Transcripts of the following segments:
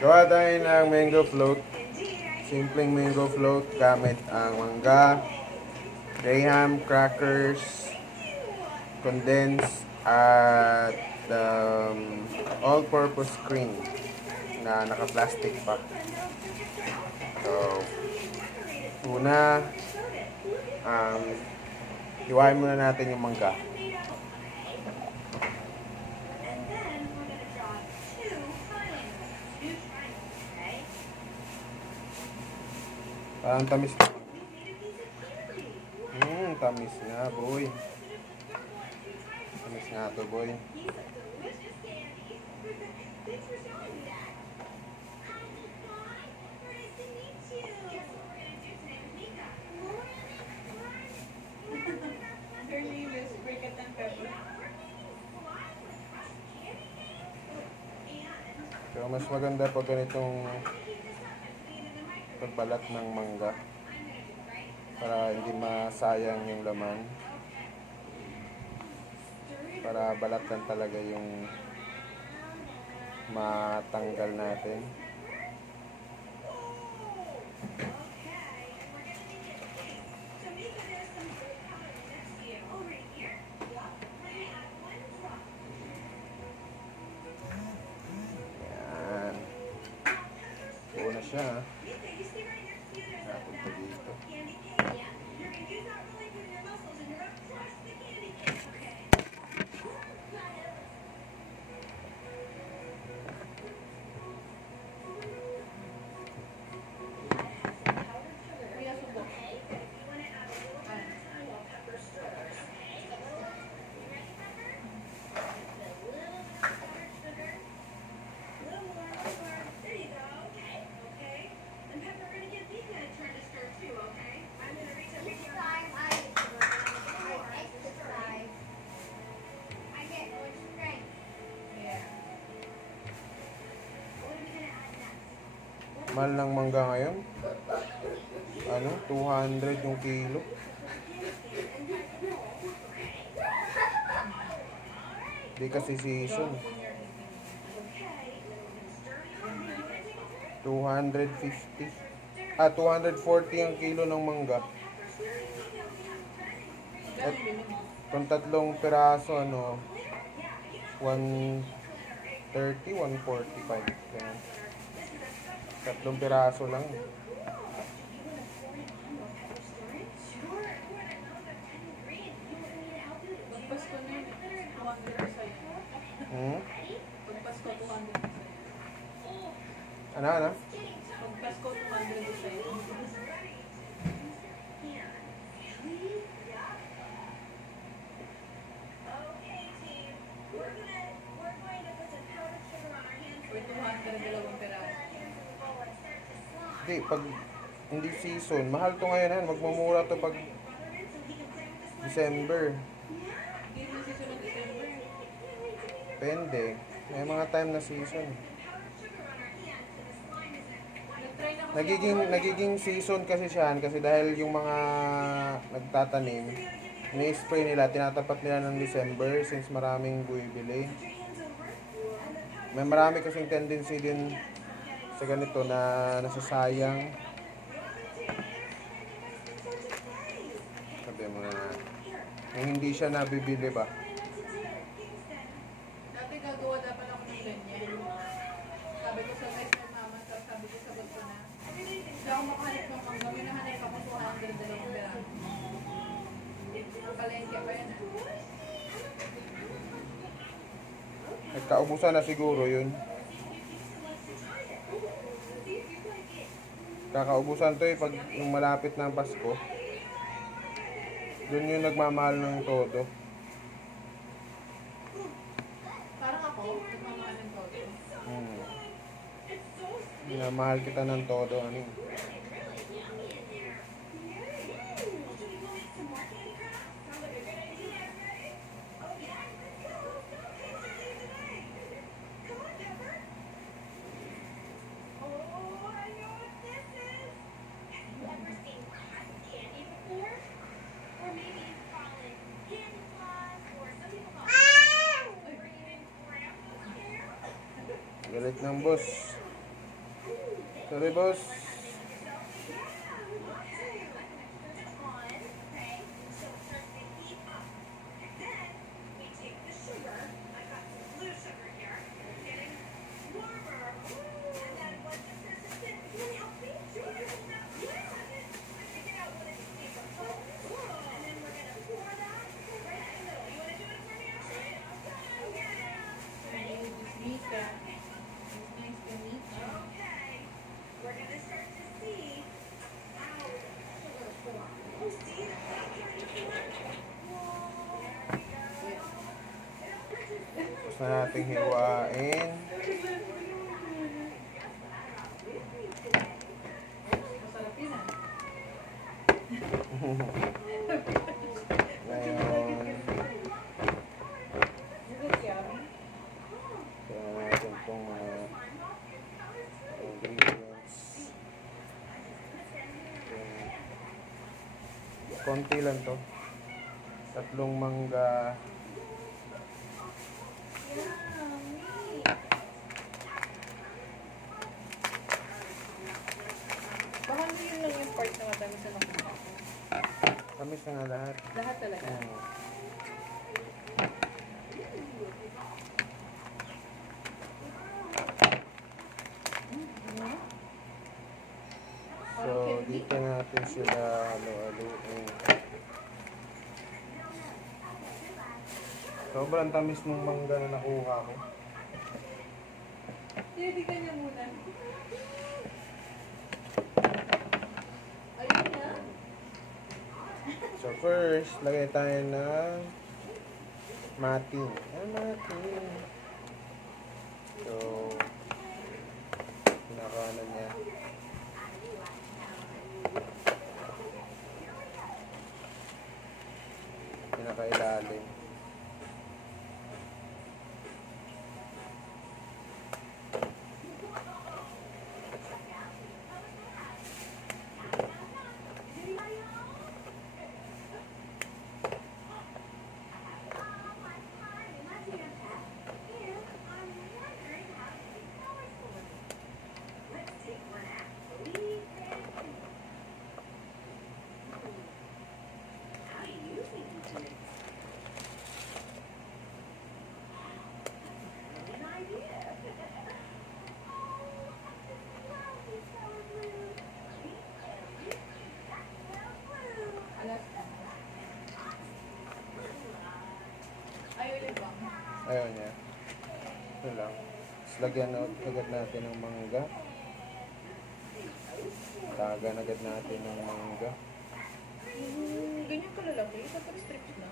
Gawa tayo ng mango float. Simpleng mango float gamit ang mangga, graham crackers, condensed, at all-purpose cream na naka-plastic pa. So, una, hiwain muna natin yung mangga. Parang tamis na. Tamis nga, boy. Tamis nga to, boy. So, mas maganda pag ganitong pagbalat ng mangga para hindi masayang yung laman, para balatan talaga yung matanggal natin. Yan. Buo na siya, ha? Napunta dito. Mahal ng mangga ngayon. 200 yung kilo. Di kasi season. 250. 240 ang kilo ng mangga. At kung tatlong piraso, 130, 145. Ganyan. Tatlong piraso lang. Pagpasko na yun, 200 sa'yo. Pagpasko, 200 sa'yo. Ano? Pagpasko, 200 sa'yo. Or 200, dalawang peraso. Hindi, pag hindi season, mahal to ngayon, magmumura to pag December. Hindi rin season ng December. Depende. May mga time na season. Nagiging season kasi siya kasi dahil yung mga nagtatanim, ini-spray nila, tinatapat nila ng December since maraming buibili. May marami kasing tendency din sa ganito na nasasayang. Sabi mo na yung hindi siya nabibili ba? Dati gagawa dapat ako ng ganyan. Sabi ko sa guys ng mama, sabi ko sa ko na, hindi ako makahanap ng mangga, may nahanap ako 200, dalawang peraso. Ang palengke pa yan. Nagkaubusan na siguro yun. Kakaubusan to pag yung malapit ng Pasko. Doon yung nagmamahal ng todo. Parang ako, nagmamahal ng todo. Minamahal kita ng todo, Galit ng boss. Sorry, boss. Mika. It's nice to meet you. Tapos na nating hiwain. Masarap yun ah. Ngayon, Is it yummy? kaya natin itong mga ingredients. Konti lang to. 3 mangga. Yummy! Baka yun lang yung part na matamis na nakuha ko. Tamis na nga lahat. Lahat talaga. So, dito natin sila halo-haluin. Sobrang tamis ng mangga na nakuha ko. Tinitignan niya muna. Ayun na. So, first, lagay tayo ng mating. Mating. So, pinakawanan niya. Pinakailalim. Alas. Ayaw ulit ba? Ayaw niya. Ito lang. Tapos lagyan agad natin ng mangga. Tagan agad natin ng mangga. Ganyan kalalaki. Dapat strips na.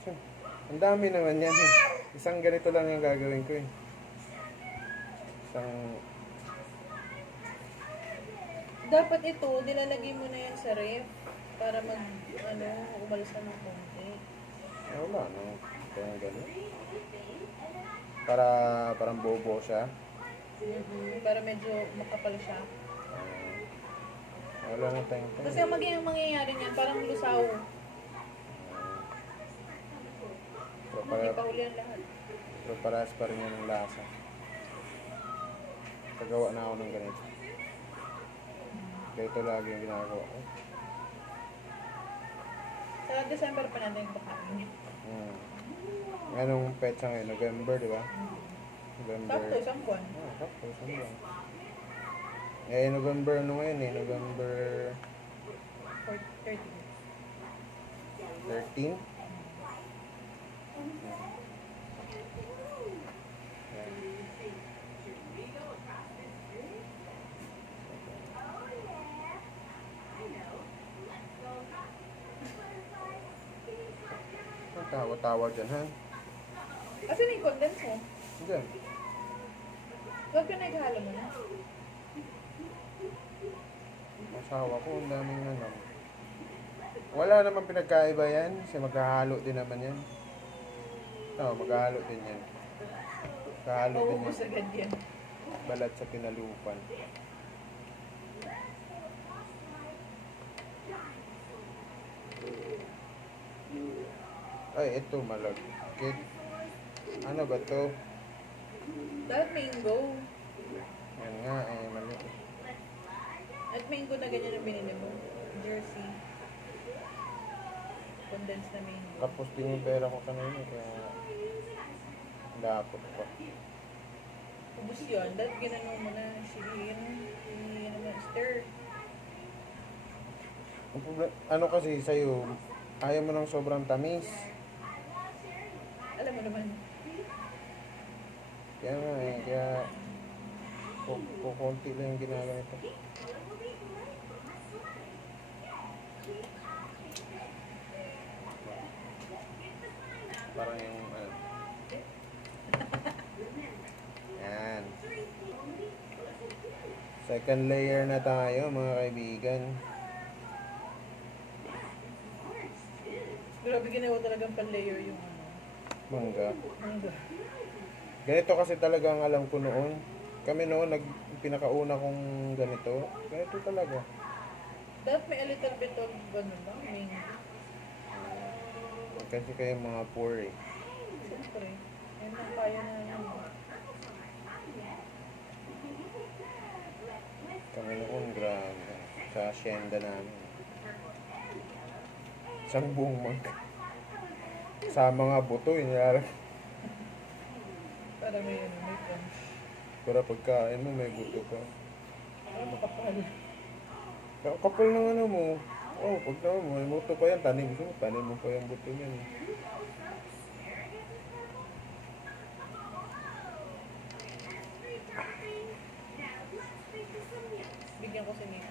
So, ang dami naman yan eh. Isang ganito lang yung gagawin ko eh. Isang... Dapat ito, nilalagay mo na yan sa ref para umalsa ng konti. Wala no. Kaya ganun. Parang bobo siya. Para medyo makapal siya. Wala na tayong Kasi ang mangyayari niyan, parang lusaw. So, Hindi pa huli ang lahat. so parehas pa rin yan ng lasa. Pagawa na ako ng ganito. Kaya ito lagi yung ginagawa ko. Sa December pa natin ito kain. Anong petsa ngayon? November, di ba? November. Sakto, isang buwan. Sakto, isang buwan. Eh, November ano ngayon eh? November 30. 13? Ang tawa-tawa dyan, ha? Asan yung condense mo? Dyan. Huwag ka naghalo mo na. Masawa ko, ang daming ano. Wala naman pinagkaiba yan. Kasi maghahalo din naman yan. Oo, maghahalo din yan. Maghahalo din Maubos yan. agad yan. Balat sa pinalupan. Ay, ito malagkit. Ano ba to? Dahil mango. Yan nga, eh, mango na ganyan ang binili mo. Jersey. Condensed na mango. Tapos din yung pera ko kanina, kaya lapot pa. Ubus yun. Dahil ginano mo na. Sige, stir. Ano kasi sa'yo, ayaw mo ng sobrang tamis. Alam mo naman. Kaya nga eh, kaya kukunti lang yung ginagamit ko. Parang yung ano. Yan. Second layer na tayo mga kaibigan. Grabe ginawa talagang pan-layer yung ano. Mangga. Mangga. Ganito kasi talaga ang alam ko noon. Kami noon, pinakauna kong ganito. Ganito talaga. Dapat may a little bit of ano ba? Mango. Kasi kayo mga poor eh. Siyempre. Yan ang kaya na yan. Kami noon, grabe. Sa asyenda namin. Isang buong mangga. Sa mga buto, inarap. Para may ano, may crunch. Para pagkain mo, may buto pa. Para makapal. Kapal ng ano mo. Oh, pag naman mo, may buto pa yan. Tanim mo pa yung buto niyan. Bigyan ko si Nick.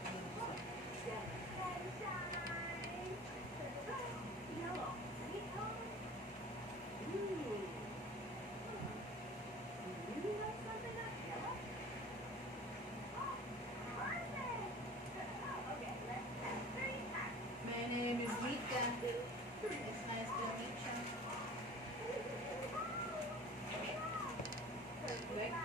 My name is Rita. It's nice to meet you. Perfect.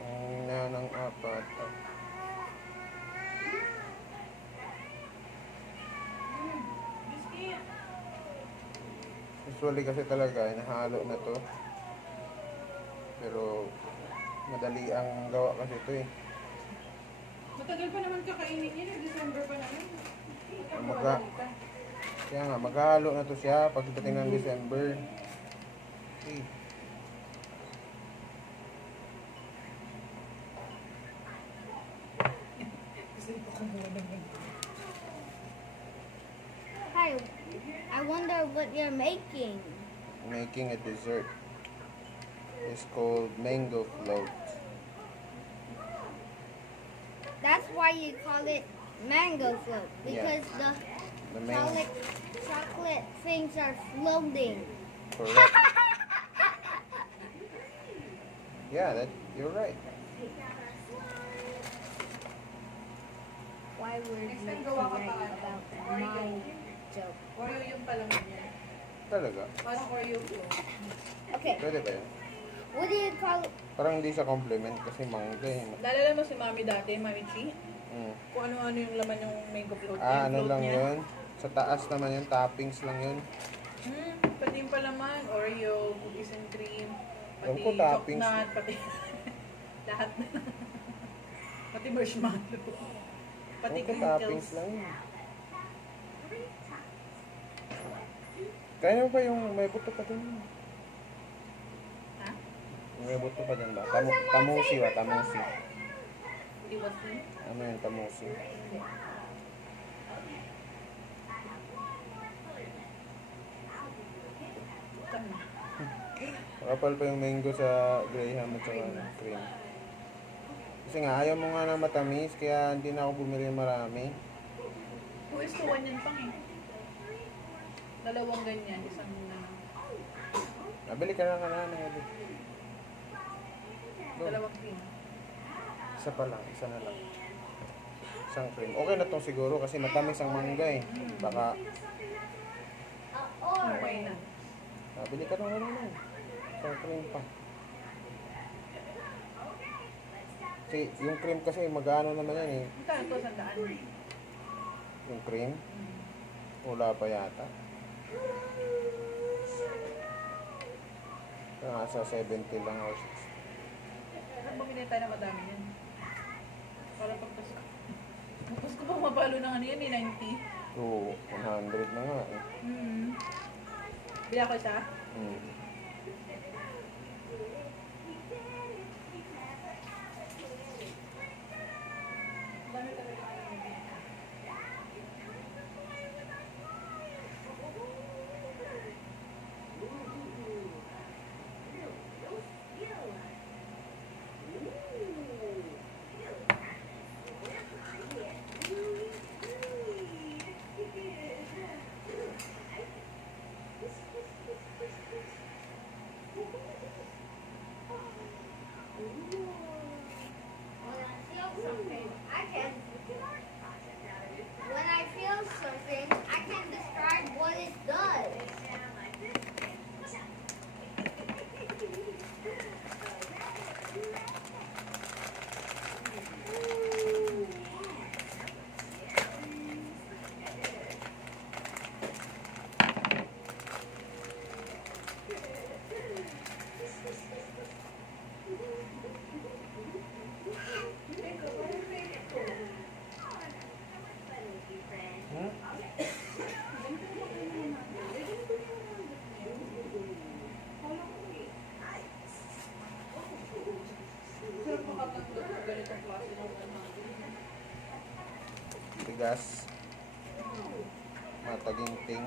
Ang na ng apat. Biscuit. Usually kasi talaga, inahalo na to. Pero, madali ang gawa kasi ito eh. Matagal pa naman kakainin yun. December pa naman. Kaya nga, maghalo na to siya pagdating ng December. Okay. Kasi ito kumuha naman. Hi, I wonder what you're making. Making a dessert. It's called mango float. That's why you call it mango float, because The mango. chocolate things are floating. Correct. Yeah, you're right. Why were you Next time gawa ka pa correct ano? about my joke? Oreo yung palaman niya. Talaga. Parang Oreo flow. Okay, Pwede ba yun? what do you call it? Parang hindi siya compliment kasi mangga eh. Naalala mo si Mami dati, Mami Chi? Mm. Kung ano-ano yung laman yung mango float. Ah, yung ano float lang niya. yun? Sa taas naman yun, toppings lang yun. Pati yung palaman, Oreo, cookies and cream, Alam pati ko, toppings. chocolate, pati lahat na. Pati marshmallow. Pati Ano ko, toppings crinkles. lang yun. Kaya mo ba yung may buto pa dun? Ha? Yung may buto pa dun ba? Tamusi ba? Tamusi. Iwas mo? Ano yun, tamusi? Tama. Makapal pa yung mango sa graham at saka cream. Kasi nga, ayaw mo nga ng matamis, kaya hindi na ako bumili ng marami. 2:1 yan pang eh. Dalawang ganyan, isang na. Nabili ka na kanana. Dalawang cream. Isa pa lang, isa na lang. Isang cream. Okay na to siguro kasi matamis ang mangga eh. Baka, Okay na. nabili ka na kanana. Isang cream pa. Kasi yung cream kasi magano naman yan eh. Magkano to? 100? Yung cream, wala pa yata. Nasa 70 lang or 60. Saan bumili tayo na madami yan? Para pagpasko. Pagpasko pa mapalo ng ano yan eh, 90. Oo, 100 na nga eh. Bili ako isa? Hmm. Dami talaga. When I feel something, I can describe what it does. Sarap makatanggap sa ganitong klase ng ano. Tigas. Mataginting.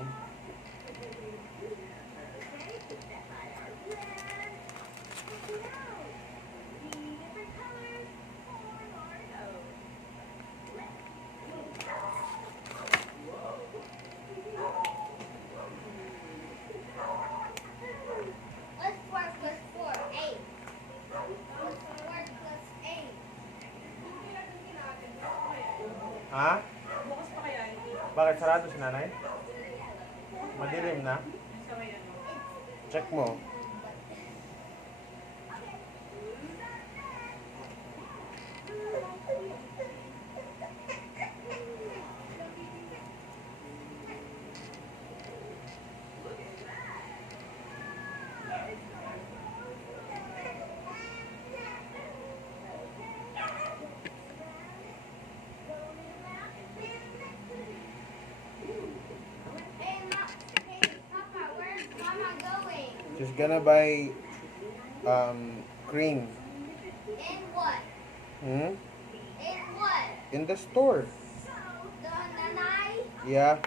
What's 4 plus 4? 8. What's 4 plus 8? Ha? Bukas pa kaya ito. Bakit sarado si nanay? Madilim na? Sa may ano. Check mo. Hey, Papa, where's Mama going? She's gonna buy cream. In what? Hmm? In what? In the store. The nanay? Yeah.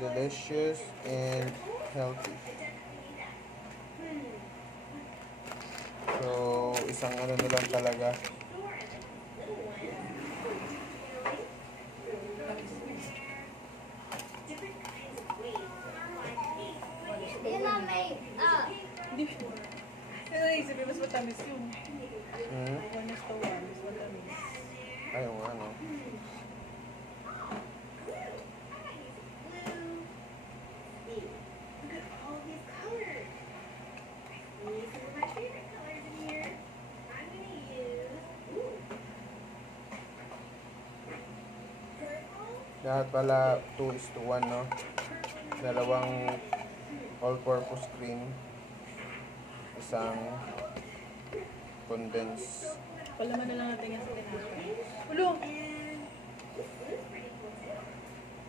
delicious and healthy. So, isang ano na lang talaga. Yun na may, Hindi sure. Pero naisipin, mas matamis yun. Hmm? One is to one, mas matamis. Ayaw nga, no? Lahat pala 2:1, no? Dalawang all-purpose cream. Isang condensed. Palaman na lang natin yan sa tinapay. Ulong!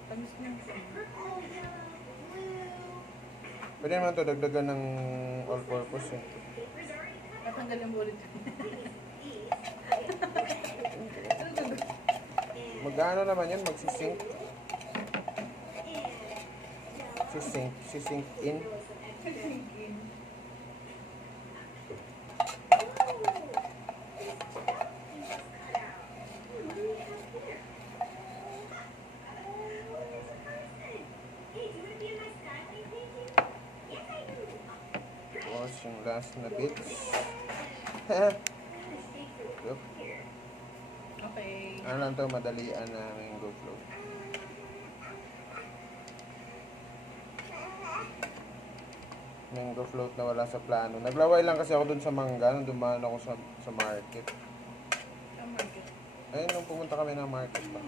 Tamis niya. Pwede naman ito dagdagan ng all-purpose, eh. Natanggal yung bullet. Ano to? Magkano naman yan? Magsisink? Sisink in? Singkin. Tapos yung last na bits. Yup. Okay. Ano lang to, madalian na mango float. Mango float na wala sa plano. Naglaway lang kasi ako dun sa mangga nung dumaan ako sa market. Sa market. Ayun, nung pumunta kami ng market pa.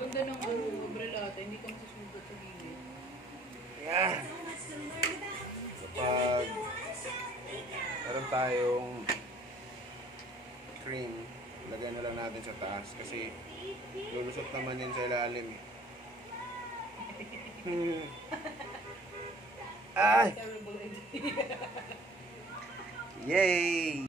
Ganda ng umbrella ata, hindi ka masusugat sa gilid. Yeah. Kapag meron tayong cream, lagyan na lang natin sa taas kasi lulusot naman yun sa ilalim. Ay! Terrible idea. Yay!